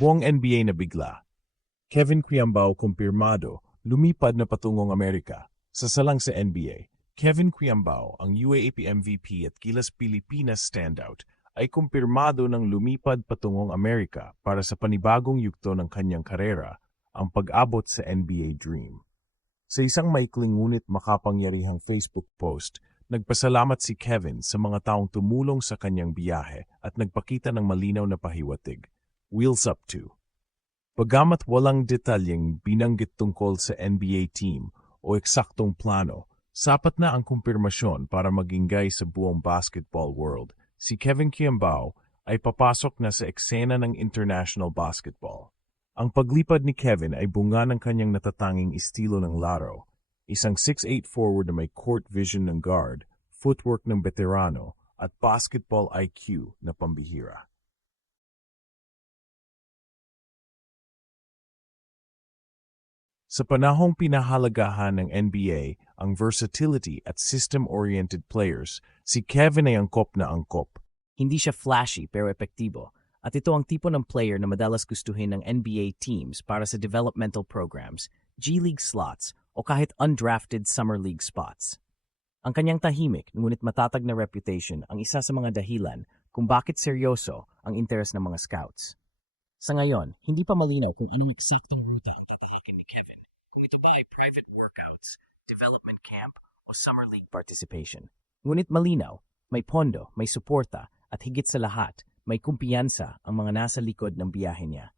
Buong NBA na bigla. Kevin Quiambao kumpirmado, lumipad na patungong Amerika. Sasalang sa NBA, Kevin Quiambao, ang UAAP MVP at Gilas Pilipinas standout, ay kumpirmado ng lumipad patungong Amerika para sa panibagong yugto ng kanyang karera, ang pag-abot sa NBA Dream. Sa isang maikling ngunit makapangyarihang Facebook post, nagpasalamat si Kevin sa mga taong tumulong sa kanyang biyahe at nagpakita ng malinaw na pahiwatig. Wheels up to. Bagamat walang detalyeng binanggit tungkol sa NBA team o eksaktong plano, sapat na ang kumpirmasyon para maginggay sa buong basketball world. Si Kevin Kiambao ay papasok na sa eksena ng international basketball. Ang paglipad ni Kevin ay bunga ng kanyang natatanging estilo ng laro, isang 6'8 forward na may court vision ng guard, footwork ng veterano, at basketball IQ na pambihira. Sa panahong pinahalagahan ng NBA ang versatility at system-oriented players, si Kevin ay angkop na angkop. Hindi siya flashy pero epektibo. At ito ang tipo ng player na madalas gustuhin ng NBA teams para sa developmental programs, G-League slots o kahit undrafted Summer League spots. Ang kanyang tahimik ngunit matatag na reputation ang isa sa mga dahilan kung bakit seryoso ang interes ng mga scouts. Sa ngayon, hindi pa malinaw kung anong eksaktong ruta ang tatahakin ni Kevin. Kung ito ba ay private workouts, development camp, o summer league participation. Ngunit malinaw, may pondo, may suporta, at higit sa lahat, may kumpiyansa ang mga nasa likod ng biyahe niya.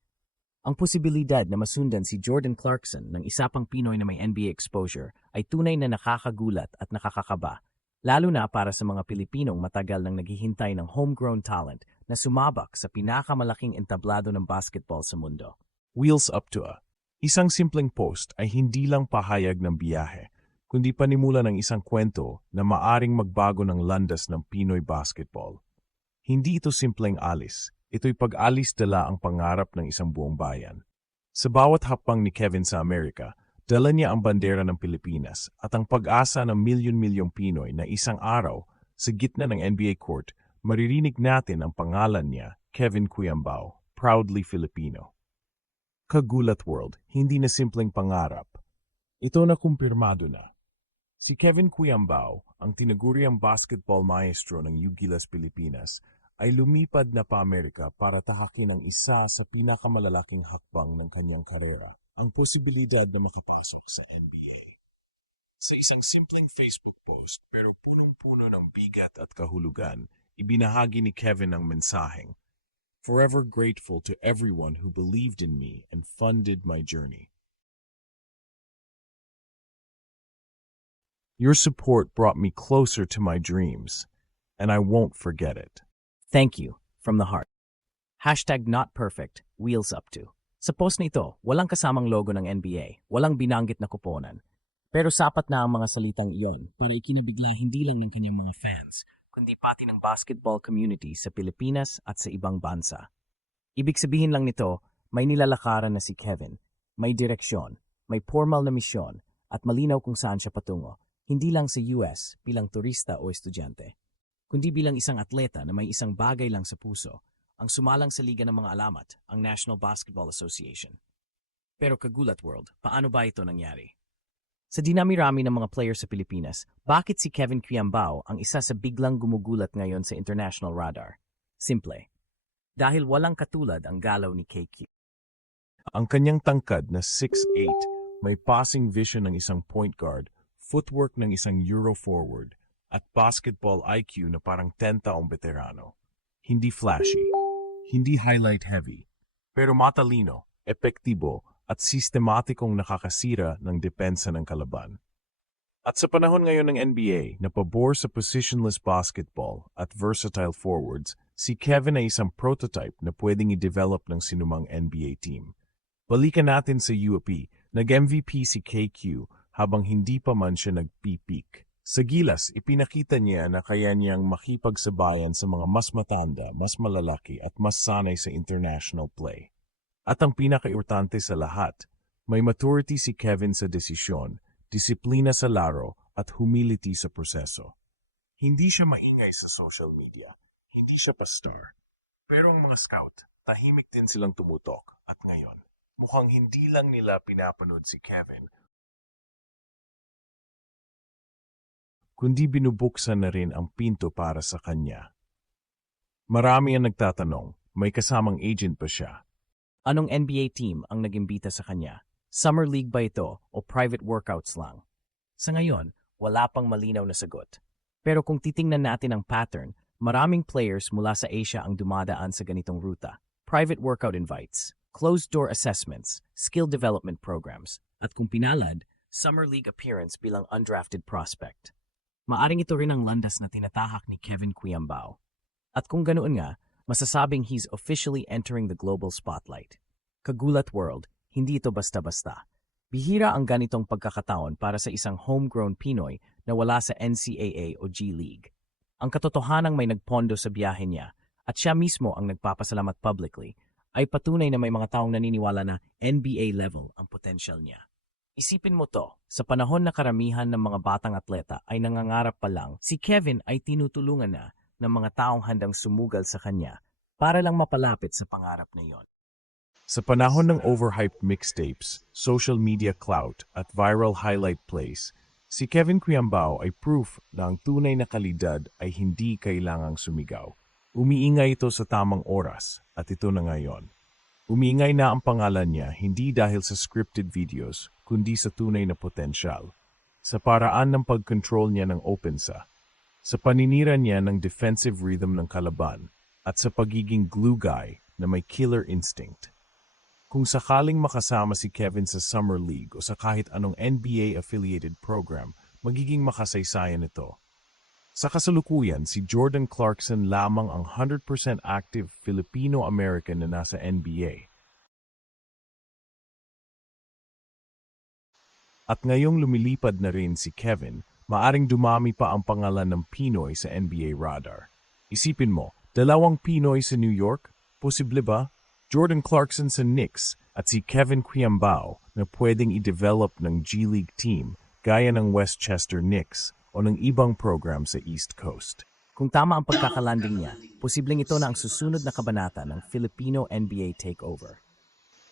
Ang posibilidad na masundan si Jordan Clarkson ng isa pang Pinoy na may NBA exposure ay tunay na nakakagulat at nakakakaba, lalo na para sa mga Pilipinong matagal nang naghihintay ng homegrown talent na sumabak sa pinakamalaking entablado ng basketball sa mundo. Wheels up to a. Isang simpleng post ay hindi lang pahayag ng biyahe, kundi panimula ng isang kwento na maaring magbago ng landas ng Pinoy basketball. Hindi ito simpleng alis, ito'y pag-alis dala ang pangarap ng isang buong bayan. Sa bawat hapang ni Kevin sa Amerika, dala niya ang bandera ng Pilipinas at ang pag-asa ng milyon-milyong Pinoy na isang araw, sa gitna ng NBA court, maririnig natin ang pangalan niya, Kevin Cuyambao, proudly Filipino. Kagulat World, hindi na simpleng pangarap. Ito na kumpirmado na. Si Kevin Cuyambao, ang tinaguriang basketball maestro ng Yugilas Pilipinas, ay lumipad na pa Amerika para tahakin ang isa sa pinakamalalaking hakbang ng kanyang karera, ang posibilidad na makapasok sa NBA. Sa isang simpleng Facebook post pero punong-puno ng bigat at kahulugan, ibinahagi ni Kevin ang mensaheng, Forever grateful to everyone who believed in me and funded my journey. Your support brought me closer to my dreams, and I won't forget it. Thank you, from the heart. Hashtag not perfect, wheels up to. Sa post na ito, walang kasamang logo ng NBA, walang binanggit na kuponan. Pero sapat na ang mga salitang iyon para ikinabigla hindi lang ng kanyang mga fans, kundi pati ng basketball community sa Pilipinas at sa ibang bansa. Ibig sabihin lang nito, may nilalakaran na si Kevin, may direksyon, may formal na misyon, at malinaw kung saan siya patungo, hindi lang sa US bilang turista o estudyante, kundi bilang isang atleta na may isang bagay lang sa puso, ang sumalang sa Liga ng mga Alamat, ang National Basketball Association. Pero kagulat world, paano ba ito nangyari? Sa dinami-rami ng mga players sa Pilipinas, bakit si Kevin Quiambao ang isa sa biglang gumugulat ngayon sa international radar? Simple. Dahil walang katulad ang galaw ni KQ. Ang kanyang tangkad na 6'8", may passing vision ng isang point guard, footwork ng isang euro forward, at basketball IQ na parang 10 taong veterano. Hindi flashy, hindi highlight heavy, pero matalino, epektibo, at sistematikong nakakasira ng depensa ng kalaban. At sa panahon ngayon ng NBA na pabor sa positionless basketball at versatile forwards, si Kevin ay isang prototype na pwedeng i-develop ng sinumang NBA team. Balikan natin sa UAP, nag-MVP si KQ habang hindi pa man siya nag-peak. Sa gilas, ipinakita niya na kaya niyang makipagsabayan sa mga mas matanda, mas malalaki at mas sanay sa international play. At ang pinakaimportante sa lahat, may maturity si Kevin sa desisyon, disiplina sa laro at humility sa proseso. Hindi siya maingay sa social media, hindi siya pastor. Pero ang mga scout, Tahimik din silang tumutok at ngayon, mukhang hindi lang nila pinapanood si Kevin, kundi binubuksan na rin ang pinto para sa kanya. Marami ang nagtatanong, may kasamang agent pa siya. Anong NBA team ang nagimbita sa kanya? Summer League ba ito o private workouts lang? Sa ngayon, wala pang malinaw na sagot. Pero kung titingnan natin ang pattern, maraming players mula sa Asia ang dumadaan sa ganitong ruta. Private workout invites, closed-door assessments, skill development programs, at kung pinalad, Summer League appearance bilang undrafted prospect. Maaring ito rin ang landas na tinatahak ni Kevin Cuyambao. At kung ganoon nga, masasabing he's officially entering the global spotlight. Kagulat world, hindi ito basta-basta. Bihira ang ganitong pagkakataon para sa isang homegrown Pinoy na wala sa NCAA o G League. Ang katotohanang may nagpondo sa biyahe niya at siya mismo ang nagpapasalamat publicly ay patunay na may mga taong naniniwala na NBA level ang potential niya. Isipin mo to, sa panahon na karamihan ng mga batang atleta ay nangangarap pa lang, si Kevin ay tinutulungan na ng mga taong handang sumugal sa kanya para lang mapalapit sa pangarap na yon. Sa panahon ng overhyped mixtapes, social media clout at viral highlight plays, si Kevin Cuyambao ay proof na ang tunay na kalidad ay hindi kailangang sumigaw. Umiingay ito sa tamang oras at ito na ngayon. Umiingay na ang pangalan niya hindi dahil sa scripted videos, kundi sa tunay na potensyal. Sa paraan ng pag-control niya ng opensa, sa paninira niya ng defensive rhythm ng kalaban, at sa pagiging glue guy na may killer instinct. Kung sakaling makasama si Kevin sa Summer League o sa kahit anong NBA-affiliated program, magiging makasaysayan ito. Sa kasalukuyan, si Jordan Clarkson lamang ang 100% active Filipino-American na nasa NBA. At ngayong lumilipad na rin si Kevin, maaring dumami pa ang pangalan ng Pinoy sa NBA radar. Isipin mo, dalawang Pinoy sa New York? Posible ba? Jordan Clarkson sa Knicks at si Kevin Cuyambao na pwedeng i-develop ng G League team gaya ng Westchester Knicks o ng ibang program sa East Coast. Kung tama ang pagkakalanding niya, posibleng ito na ang susunod na kabanata ng Filipino NBA takeover.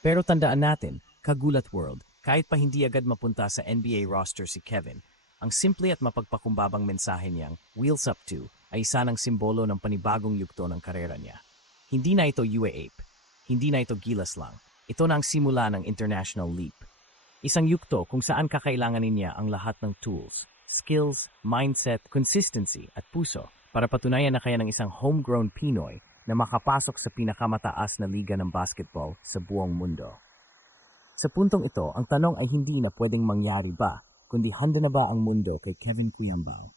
Pero tandaan natin, kagulat world, kahit pa hindi agad mapunta sa NBA roster si Kevin, ang simple at mapagpakumbabang mensahe niyang Wheels Up 2 ay isa ng simbolo ng panibagong yugto ng karera niya. Hindi na ito UA Ape, hindi na ito gilas lang, ito na ang simula ng international leap. Isang yugto kung saan kakailanganin niya ang lahat ng tools, skills, mindset, consistency at puso para patunayan na kaya ng isang homegrown Pinoy na makapasok sa pinakamataas na liga ng basketball sa buong mundo. Sa puntong ito, ang tanong ay hindi na pwedeng mangyari ba, kundi handa na ba ang mundo kay Kevin Cuyambao?